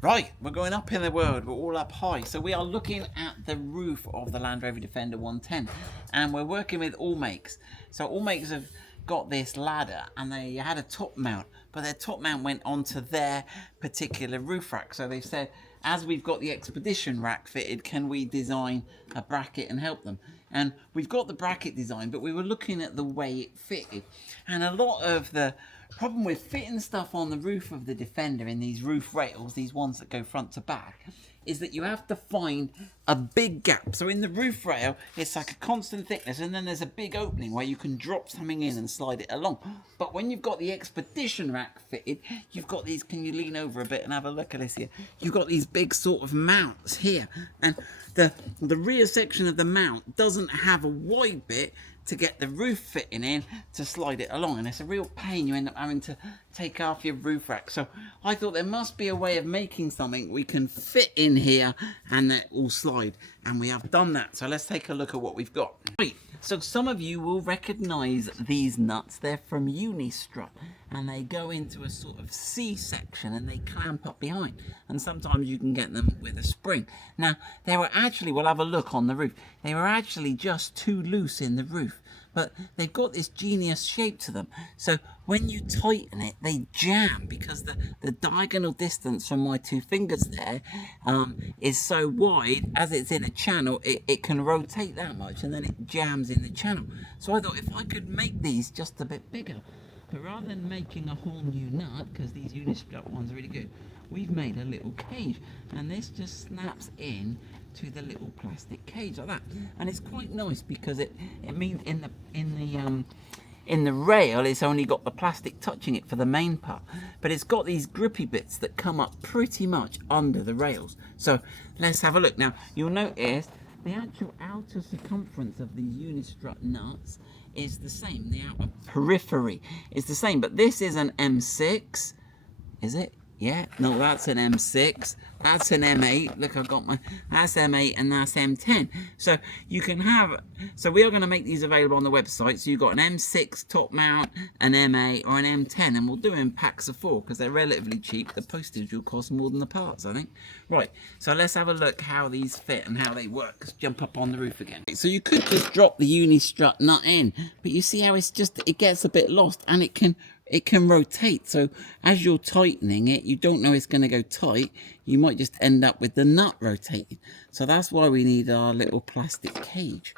Right, we're going up in the world, we're all up high. So we are looking at the roof of the Land Rover Defender 110 and we're working with all makes. So all makes have got this ladder and they had a top mount, but their top mount went onto their particular roof rack. So they said, as we've got the Expedition rack fitted, can we design a bracket and help them? And we've got the bracket design, but we were looking at the way it fitted. And a lot of the problem with fitting stuff on the roof of the Defender in these roof rails, these ones that go front to back, is that you have to find a big gap. So in the roof rail, it's like a constant thickness, and then there's a big opening where you can drop something in and slide it along. But when you've got the Expedition rack fitted, you've got these, can you lean over a bit and have a look at this here? You've got these big sort of mounts here, and the rear section of the mount doesn't have a wide bit to get the roof fitting in to slide it along, and it's a real pain. You end up having to take off your roof rack. So I thought there must be a way of making something we can fit in here and that will slide, and we have done that. So let's take a look at what we've got. Right, so some of you will recognize these nuts. They're from Unistrut and they go into a sort of C section and they clamp up behind, and sometimes you can get them with a spring. Now they were actually, we'll have a look on the roof, they were actually just too loose in the roof, but they've got this genius shape to them. So when you tighten it, they jam, because the diagonal distance from my two fingers there is so wide. As it's in a channel, it can rotate that much, and then it jams in the channel. So I thought if I could make these just a bit bigger, but rather than making a whole new nut, because these Unistrut ones are really good, we've made a little cage, and this just snaps in to the little plastic cage like that. And it's quite nice because it means in the rail it's only got the plastic touching it for the main part, but it's got these grippy bits that come up pretty much under the rails. So let's have a look. Now you'll notice the actual outer circumference of the Unistrut nuts is the same. The outer periphery is the same, but this is an M6, is it? Yeah, no, that's an M6, that's an M8, look, I've got my, that's M8 and that's M10. So you can have, so we are going to make these available on the website. So you've got an M6 top mount, an M8 or an M10, and we'll do them in packs of 4 because they're relatively cheap. The postage will cost more than the parts, I think. Right, so let's have a look how these fit and how they work. Let's jump up on the roof again. So you could just drop the Unistrut nut in, but you see how it's just, it gets a bit lost, and it can rotate. So as you're tightening it, you don't know it's going to go tight. You might just end up with the nut rotating. So that's why we need our little plastic cage.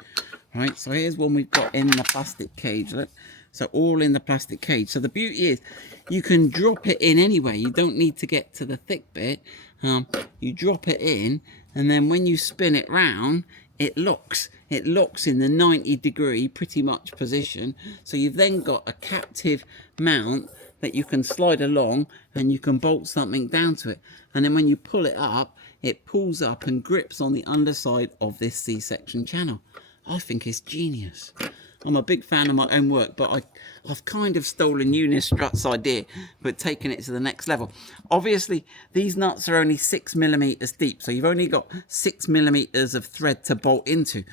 Right, so here's one we've got in the plastic cage. Look, so all in the plastic cage. So the beauty is you can drop it in anyway. You don't need to get to the thick bit. You drop it in, and then when you spin it round, it locks in the 90-degree pretty much position. So you've then got a captive mount that you can slide along, and you can bolt something down to it, and then when you pull it up, it pulls up and grips on the underside of this C-section channel. I think it's genius. I'm a big fan of my own work, but I've kind of stolen Unistrut's idea, but taken it to the next level. Obviously, these nuts are only 6mm deep, so you've only got 6mm of thread to bolt into.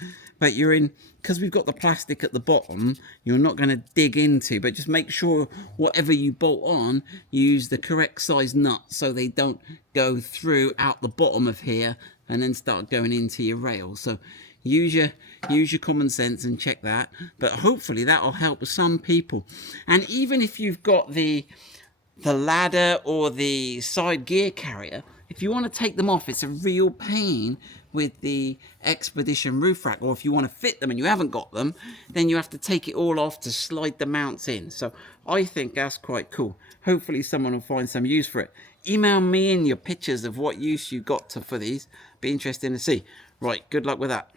But you're in, because we've got the plastic at the bottom, you're not going to dig into, but just make sure whatever you bolt on, you use the correct size nut so they don't go through out the bottom of here and then start going into your rail. So use your common sense and check that, but hopefully that will help some people. And even if you've got the ladder or the side gear carrier, if you want to take them off, it's a real pain with the Expedition roof rack. Or if you want to fit them and you haven't got them, then you have to take it all off to slide the mounts in. So I think that's quite cool. Hopefully someone will find some use for it. Email me in your pictures of what use you got for these. Be interesting to see. Right, good luck with that.